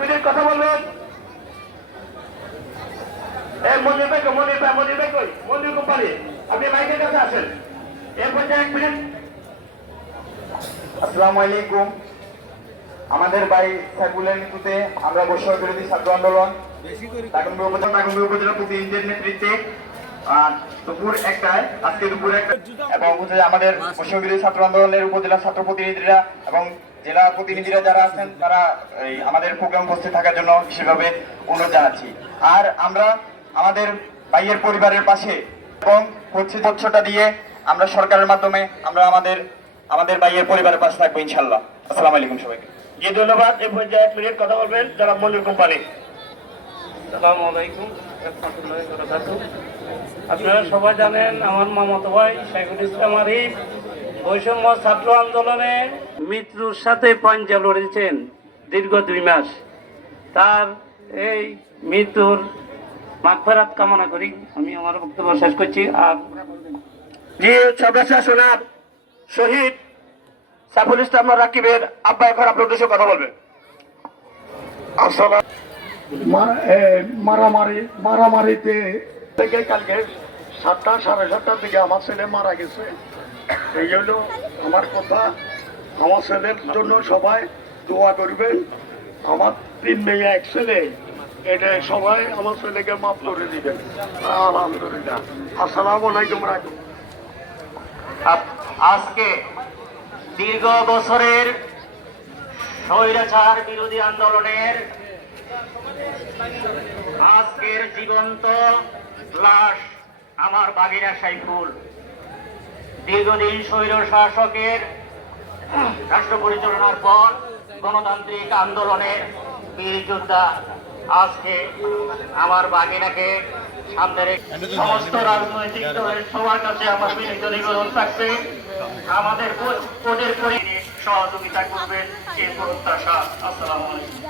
Minute কথা বলবেন? মন্দির ভাই মন্দির ভাই মন্দির ভাই কই? মন্দির কোম্পানি আপনি মাইকের কাছে আসেন এক মিনিট। আসসালামু আলাইকুম। আমাদের বাড়ি সাইকুলের মৃত্যুতে আমরা বৈষম্য বিরোধী ছাত্র আন্দোলন উপজেলা প্রতিনিধিদের নেতৃত্বে আহ, দুপুর একটায় আজকে দুপুর একটা এবং আমাদের বৈষম্য ছাত্র আন্দোলনের উপজেলা ছাত্র প্রতিনিধিরা এবং জেলা প্রতিনিধিরা যারা আছেন তারা এই আমাদের প্রোগ্রাম উপস্থিত থাকার জন্য বিশেষভাবে অনুরোধ জানাচ্ছি। আর আমরা আমাদের ভাইয়ের পরিবারের পাশে এবং হচ্ছে তথ্যটা দিয়ে আমরা সরকারের মাধ্যমে আমরা আমাদের আমাদের ভাইয়ের পরিবারের পাশে থাকব ইনশাল্লাহ আসসালামু আলাইকুম সবাইকে। জি ধন্যবাদ। এ পর্যায়ে এক মিনিট কথা বলবেন যারা মন্দির কোম্পানি। সালাম আলাইকুম। আপনারা সবাই জানেন আমার মামাতো ভাই শাইখুল ইসলাম আরিফ। বৈষম্য ছাত্র আন্দোলনে মৃত্যুর সাথে পাঞ্জা লড়েছেন দীর্ঘ দুই মাস। তার এই মৃত্যুর মাগফেরাত কামনা করি। আমি আমার বক্তব্য শেষ করছি। আর জি সদস্য সোনার শহীদ সাইফুল ইসলাম রাকিবের আব্বা এখন আপনার উদ্দেশ্যে কথা বলবেন আসলে মা- এ, মারামারি, মারামারিতে থেকে কালকে সাতটা, সাড়ে সাতটার দিকে আমার ছেলে মারা গেছে। এই হলো আমার কথা, আমার ছেলের জন্য সবাই দোয়া করবেন। আমার তিন মেয়ে, এক ছেলে। এটা সবাই আমার ছেলেকে মাফ করে দিবেন। আলহামদুলিল্লাহ। আসসালাম আলাইকুম রাখুন আজকে দীর্ঘ বছরের স্বৈরাচার বিরোধী আন্দোলনের আজকের জীবন্ত লাশ আমার বাগিরা সাইফুল। দীর্ঘদিন স্বৈর শাসকের রাষ্ট্র পরিচালনার পর গণতান্ত্রিক আন্দোলনের বীর যোদ্ধা আজকে আমার বাগিনাকে সামনে সমস্ত রাজনৈতিক দলের সবার কাছে আমার বিনীত নিবেদন থাকবে আমাদের সহযোগিতা করবেন এই প্রত্যাশা? আসসালামু আলাইকুম।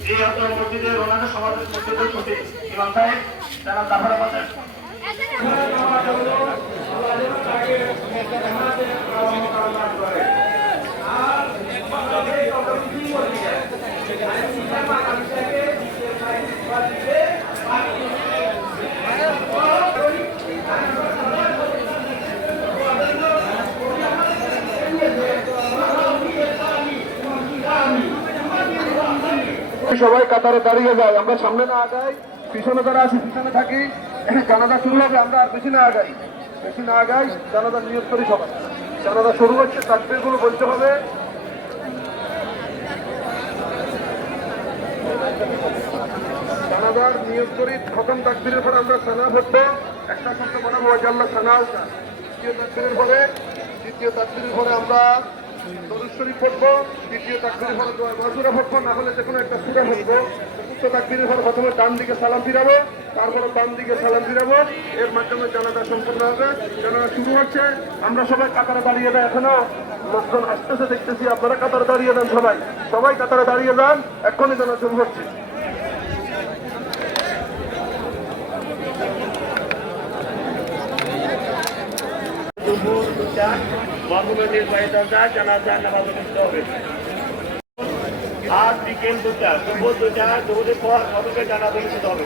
জি আপনার মসজিদের ওনাদের সমাজের মসজিদের প্রতি ইমাম সাহেব যারা জাফর সবাই কাতারে দাঁড়িয়ে যাই আমরা সামনে না আগাই, পিছনে যারা আছি, পিছনে থাকি। জানাজা শুরু হবে, আমরা আর বেশি না আগাই। বেশি না আগাই, জানাজা নিয়োগ করি সবাই। জানাজা শুরু হচ্ছে তাকবিরগুলো বলতে হবে। জানাজার নিয়োগ করি খতম তাকবিরের পরে আমরা সানা ভরবো একটা শব্দ বানাবো ওয়াজাল্লাহ সানা। দ্বিতীয় তাকবিরের পরে দ্বিতীয় তাকবিরের পরে আমরা শরীফ পড়ব দ্বিতীয় তাকবিরের পরে দোয়া পড়ব না হলে যে কোনো একটা সুরা পড়ব চতুর্থ তাকবিরের পরে প্রথমে ডান দিকে সালাম ফিরাবো, তারপরে বাম দিকে সালাম ফিরাবো। এর মাধ্যমে জানাজা সম্পূর্ণ হবে। জানাজা শুরু হচ্ছে, আমরা সবাই কাতারে দাঁড়িয়ে যাই এখনও। লোকজন আসতেছে, দেখতেছি আপনারা কাতারে দাঁড়িয়ে যান সবাই। সবাই কাতারে দাঁড়িয়ে যান, এক্ষুনি জানা শুরু হচ্ছে। দুপুর দুটা বাড়ি দরজা জানাজা, নামাজ অনুষ্ঠিত হবে। আর বিকেল দুটা, দুপুর দুটা, দুপুরের পর কতকে জানাজা অনুষ্ঠিত হবে।